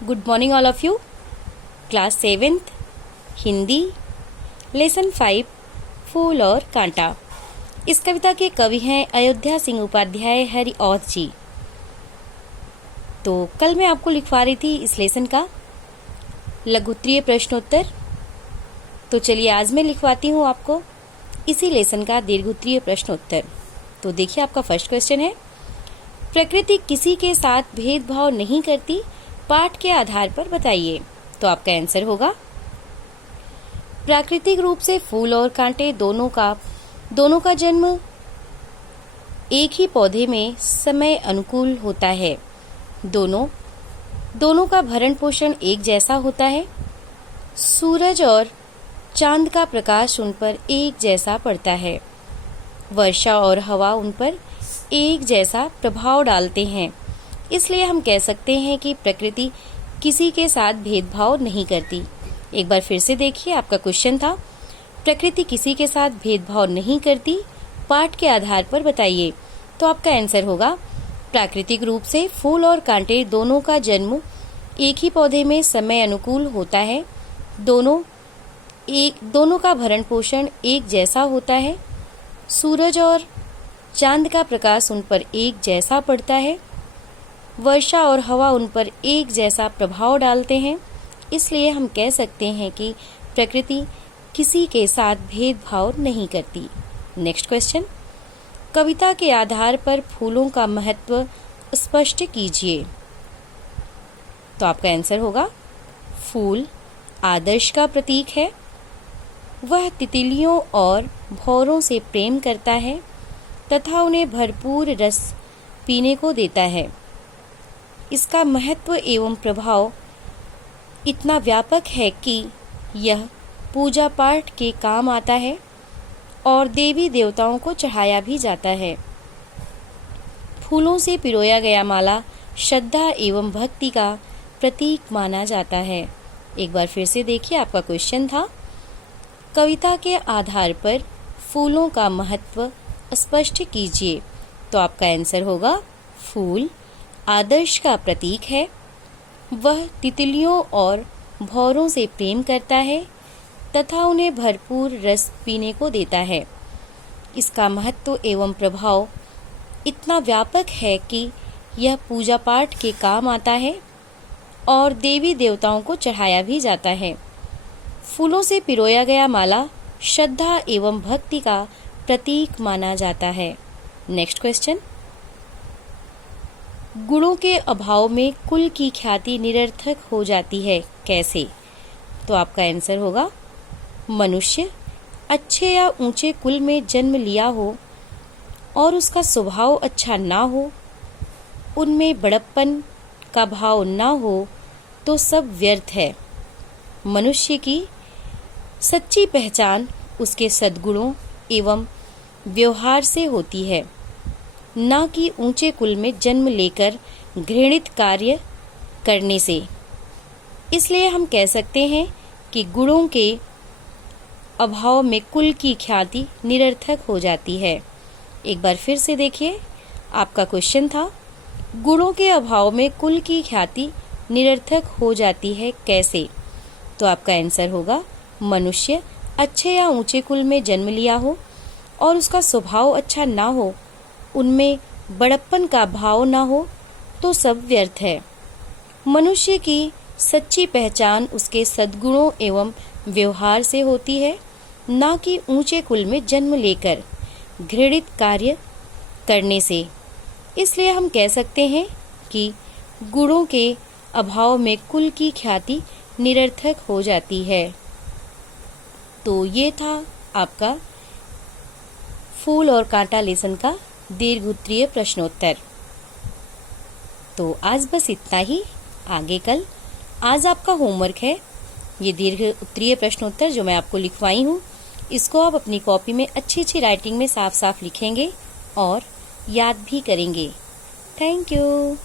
Good morning all of you. Class 7th Hindi lesson 5 फूल और कांटा। इस कविता के कवि हैं अयोध्या सिंह उपाध्याय हरिऔध जी। तो कल मैं आपको लिखवा रही थी इस लेसन का लघुत्तरीय प्रश्नोत्तर। तो चलिए आज मैं लिखवाती हूँ आपको इसी लेसन का दीर्घोत्तरीय प्रश्नोत्तर। तो देखिए आपका फर्स्ट क्वेश्चन है, प्रकृति किसी के साथ भेदभाव नहीं करती, पाठ के आधार पर बताइए। तो आपका आंसर होगा प्राकृतिक रूप से फूल और कांटे दोनों का जन्म एक ही पौधे में समय अनुकूल होता है। दोनों का भरण पोषण एक जैसा होता है। सूरज और चांद का प्रकाश उन पर एक जैसा पड़ता है। वर्षा और हवा उन पर एक जैसा प्रभाव डालते हैं। इसलिए हम कह सकते हैं कि प्रकृति किसी के साथ भेदभाव नहीं करती। एक बार फिर से देखिए, आपका क्वेश्चन था प्रकृति किसी के साथ भेदभाव नहीं करती, पाठ के आधार पर बताइए। तो आपका आंसर होगा प्राकृतिक रूप से फूल और कांटे दोनों का जन्म एक ही पौधे में समय अनुकूल होता है। दोनों का भरण पोषण एक जैसा होता है। सूरज और चांद का प्रकाश उन पर एक जैसा पड़ता है। वर्षा और हवा उन पर एक जैसा प्रभाव डालते हैं। इसलिए हम कह सकते हैं कि प्रकृति किसी के साथ भेदभाव नहीं करती। नेक्स्ट क्वेश्चन, कविता के आधार पर फूलों का महत्व स्पष्ट कीजिए। तो आपका आंसर होगा फूल आदर्श का प्रतीक है। वह तितलियों और भौरों से प्रेम करता है तथा उन्हें भरपूर रस पीने को देता है। इसका महत्व एवं प्रभाव इतना व्यापक है कि यह पूजा पाठ के काम आता है और देवी देवताओं को चढ़ाया भी जाता है। फूलों से पिरोया गया माला श्रद्धा एवं भक्ति का प्रतीक माना जाता है। एक बार फिर से देखिए, आपका क्वेश्चन था कविता के आधार पर फूलों का महत्व स्पष्ट कीजिए। तो आपका आंसर होगा फूल आदर्श का प्रतीक है। वह तितलियों और भौरों से प्रेम करता है तथा उन्हें भरपूर रस पीने को देता है। इसका महत्व एवं प्रभाव इतना व्यापक है कि यह पूजा पाठ के काम आता है और देवी देवताओं को चढ़ाया भी जाता है। फूलों से पिरोया गया माला श्रद्धा एवं भक्ति का प्रतीक माना जाता है। नेक्स्ट क्वेश्चन, गुणों के अभाव में कुल की ख्याति निरर्थक हो जाती है, कैसे? तो आपका आंसर होगा मनुष्य अच्छे या ऊंचे कुल में जन्म लिया हो और उसका स्वभाव अच्छा ना हो, उनमें बड़प्पन का भाव ना हो तो सब व्यर्थ है। मनुष्य की सच्ची पहचान उसके सद्गुणों एवं व्यवहार से होती है, ना कि ऊंचे कुल में जन्म लेकर घृणित कार्य करने से। इसलिए हम कह सकते हैं कि गुणों के अभाव में कुल की ख्याति निरर्थक हो जाती है। एक बार फिर से देखिए, आपका क्वेश्चन था गुणों के अभाव में कुल की ख्याति निरर्थक हो जाती है, कैसे? तो आपका आंसर होगा मनुष्य अच्छे या ऊंचे कुल में जन्म लिया हो और उसका स्वभाव अच्छा ना हो, उनमें बड़प्पन का भाव ना हो तो सब व्यर्थ है। मनुष्य की सच्ची पहचान उसके सद्गुणों एवं व्यवहार से होती है, ना कि ऊंचे कुल में जन्म लेकर घृणित कार्य करने से। इसलिए हम कह सकते हैं कि गुणों के अभाव में कुल की ख्याति निरर्थक हो जाती है। तो ये था आपका फूल और कांटा लेसन का दीर्घोत्तरीय प्रश्नोत्तर। तो आज बस इतना ही, आगे कल। आज आपका होमवर्क है ये दीर्घोत्तरीय प्रश्नोत्तर जो मैं आपको लिखवाई हूँ, इसको आप अपनी कॉपी में अच्छी राइटिंग में साफ साफ लिखेंगे और याद भी करेंगे। Thank you.